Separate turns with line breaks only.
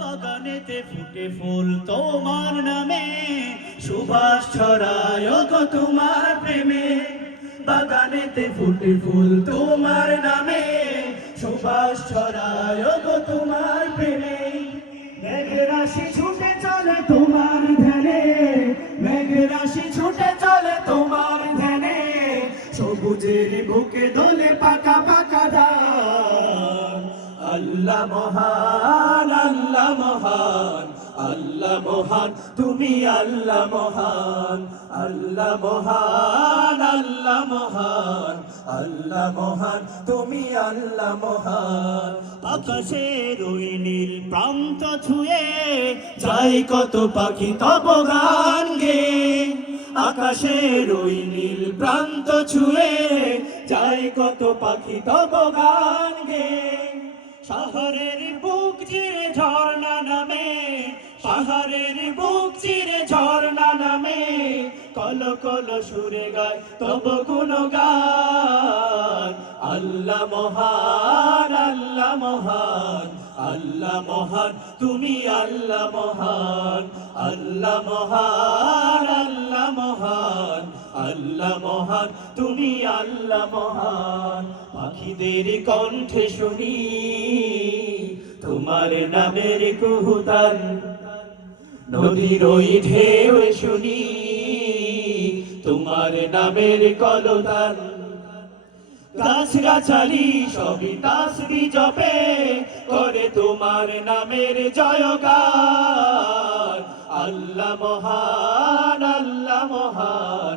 বাগানেতে ফুটে ফুল তোমার নামে সুবাস ছড়ায় তোমার প্রেমে। বাগানেতে ফুটে ফুল তোমার নামে সুবাস ছড়ায় তোমার প্রেমে। মেঘ ছুটে চলে তোমার ধ্যানে, মেঘ রাশি ছুটে চলে তোমার ধ্যানে। সবুজের বুকে দোলে পাকা পাকা ধান আল্লাহ মহান আল্লাহ মহান আল্লাহ মহান, তুমি আল্লাহ মহান আল্লাহ মহান আল্লাহ মহান আল্লাহ মহান, তুমি আল্লাহ মহান। আকাশের ওই নীল প্রান্ত ছুঁয়ে যাই কত পাখি তব গান গে। আকাশের ওই নীল প্রান্ত ছুঁয়ে যাই কত পাখি তব গান গে। শহরের বুক চিরে ঝর্ণা নামে পাহাড়ের বুক চিরে ঝর্ণা নামে, কল কল সুরে গায়, তব কোন গান। আল্লাহ মহান আল্লাহ মহান আল্লাহ মহান, তুমি আল্লাহ মহান আল্লাহ মহান। আল্লাহ মহান, তুমি আল্লাহ মহান। পাখিদের কণ্ঠে শুনি, তোমার নামের কুহুতান। নদীর ওই ঢেউ শুনি, তোমার নামের কলতান। গাছ গাছালি সবই তাসবি জপে, করে তোমার নামের জয়গান। আল্লাহ মহান আল্লাহ মহান।